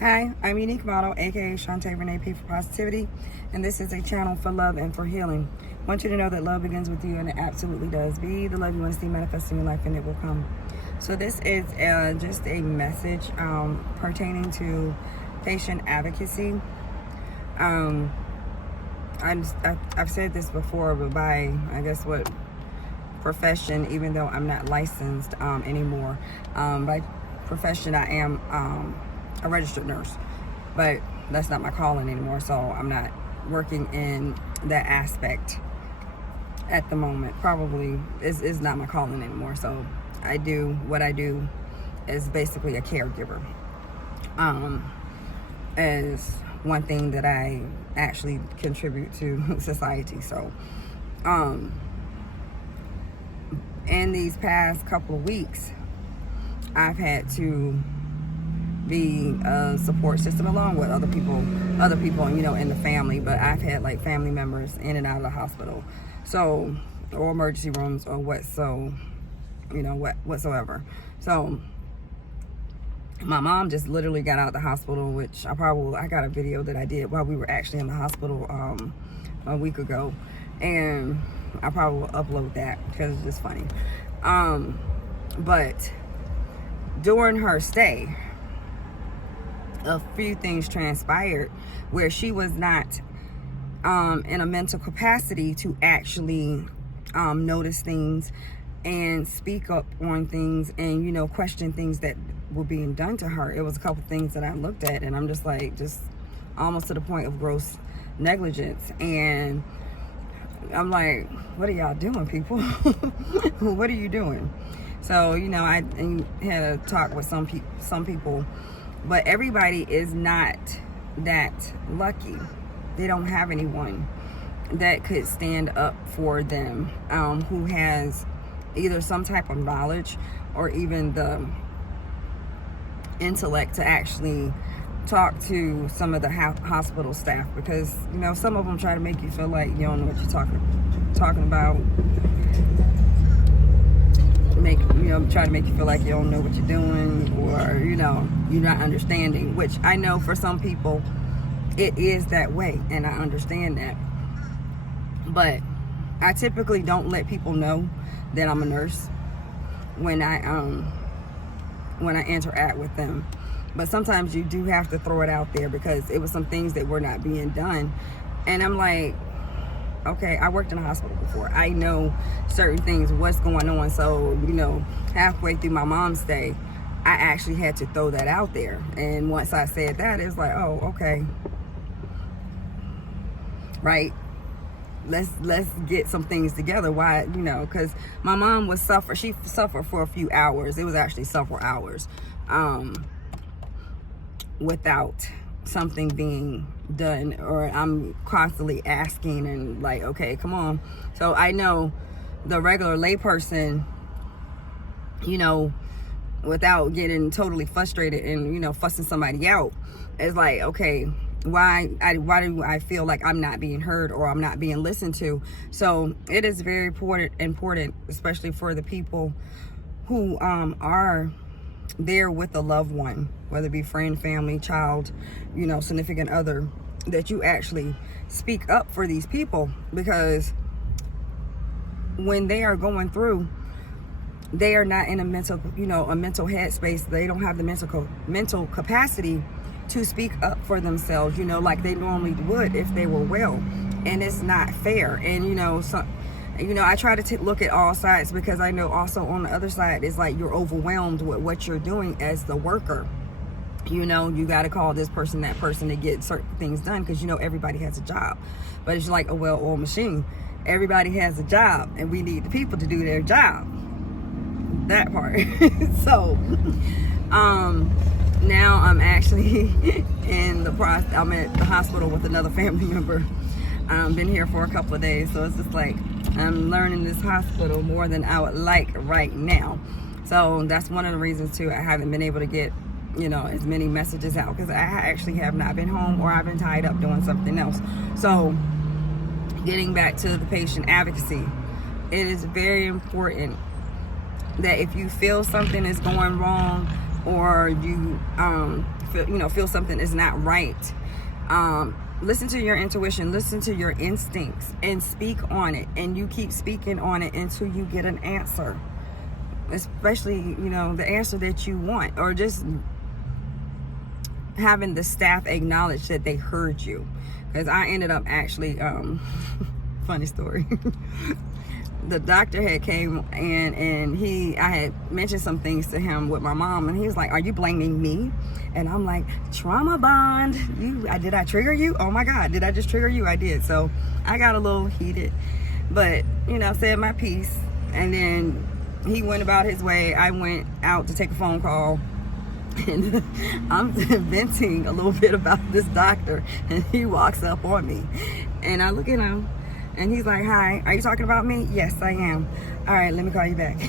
Hi, I'm Unique Model, aka Shantae Renee P for Positivity, and this is a channel for love and for healing. I want you to know that love begins with you, and it absolutely does. Be the love you want to see manifest in your life, and it will come. So this is just a message pertaining to patient advocacy. I've said this before, but by, I guess, what profession, even though I'm not licensed anymore, by profession I am a registered nurse, but that's not my calling anymore, so I'm not working in that aspect at the moment. Probably is not my calling anymore, so I do what I do is basically a caregiver, as one thing that I actually contribute to society. So in these past couple of weeks, I've had to be a support system along with other people, in the family. But I've had like family members in and out of the hospital, so, or emergency rooms or whatsoever. So my mom just literally got out of the hospital, which I got a video that I did while we were actually in the hospital a week ago, and I probably will upload that because it's just funny. But during her stay, a few things transpired where she was not in a mental capacity to actually notice things and speak up on things and question things that were being done to her. It was a couple things that I looked at, and I'm just like, just almost to the point of gross negligence. And I'm like, what are y'all doing, people? What are you doing? So I had a talk with some people, but everybody is not that lucky. They don't have anyone that could stand up for them, who has either some type of knowledge or even the intellect to actually talk to some of the hospital staff, because some of them try to make you feel like you don't know what you're talking about. Try to make you feel like you don't know what you're doing, or you're not understanding, which I know for some people it is that way, and I understand that. But I typically don't let people know that I'm a nurse when I interact with them. But sometimes you do have to throw it out there, because it was some things that were not being done, and I'm like, okay, I worked in a hospital before. I know certain things, what's going on. So, halfway through my mom's stay, I actually had to throw that out there. And once I said that, it's like, oh, okay. Right. Let's get some things together. Why, because my mom she suffered for a few hours. It was actually several hours, without something being done, or I'm constantly asking and like, okay, come on. So I know the regular layperson, without getting totally frustrated and fussing somebody out, is like, okay, why do I feel like I'm not being heard or I'm not being listened to? So it is very important, especially for the people who are there with a loved one, whether it be friend, family, child, significant other, that you actually speak up for these people, because when they are going through, they are not in a mental headspace. They don't have the mental capacity to speak up for themselves, like they normally would if they were well. And it's not fair. And I try to look at all sides, because I know also on the other side is like you're overwhelmed with what you're doing as the worker. You got to call this person, that person to get certain things done, because everybody has a job. But it's like a well-oiled machine. Everybody has a job, and we need the people to do their job. That part. So now I'm actually in the process. I'm at the hospital with another family member. Been here for a couple of days, so it's just like I'm learning this hospital more than I would like right now. So that's one of the reasons too I haven't been able to get as many messages out, because I actually have not been home, or I've been tied up doing something else. So getting back to the patient advocacy, it is very important that if you feel something is going wrong, or you feel something is not right, listen to your intuition, listen to your instincts, and speak on it. And you keep speaking on it until you get an answer, especially the answer that you want, or just having the staff acknowledge that they heard you. Because I ended up actually funny story. The doctor had came in, and I had mentioned some things to him with my mom, and he was like, "Are you blaming me?" And I'm like, "Trauma bond. Did I trigger you? Oh my God, did I just trigger you?" I did. So I got a little heated, but said my piece, and then he went about his way. I went out to take a phone call, and I'm venting a little bit about this doctor, and he walks up on me, and I look at him. And he's like, "Hi, are you talking about me?" "Yes, I am." "All right, let me call you back."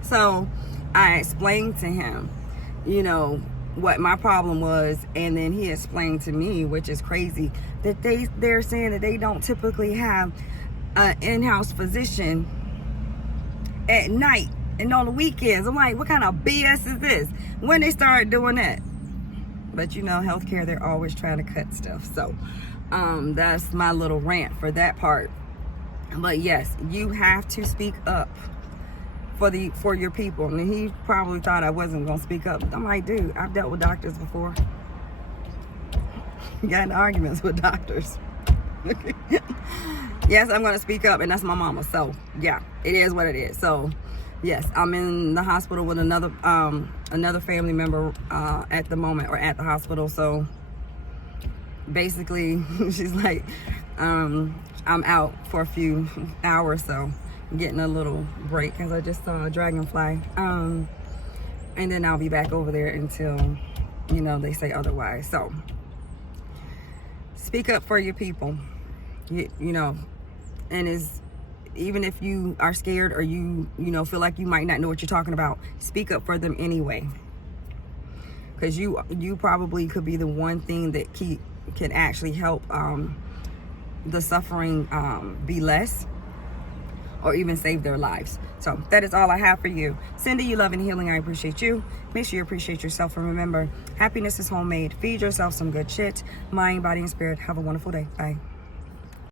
So I explained to him, what my problem was. And then he explained to me, which is crazy, that they're saying that they don't typically have an in-house physician at night and on the weekends. I'm like, what kind of BS is this? When they started doing that? But healthcare, they're always trying to cut stuff. So that's my little rant for that part. But yes, you have to speak up for your people. I mean, he probably thought I wasn't gonna speak up. I'm like, dude, I've dealt with doctors before. Got in arguments with doctors. Yes, I'm gonna speak up, and that's my mama. So yeah, it is what it is. So yes, I'm in the hospital with another family member at the moment, or at the hospital. So basically, she's like, I'm out for a few hours, so I'm getting a little break because I just saw a dragonfly. And then I'll be back over there until, they say otherwise. So speak up for your people, and even if you are scared, or you feel like you might not know what you're talking about, speak up for them anyway. Because you probably could be the one thing that can actually help the suffering be less, or even save their lives. So that is all I have for you. Cindy, you love and healing. I appreciate you. Make sure you appreciate yourself, and remember, happiness is homemade. Feed yourself some good shit. Mind, body, and spirit. Have a wonderful day. Bye.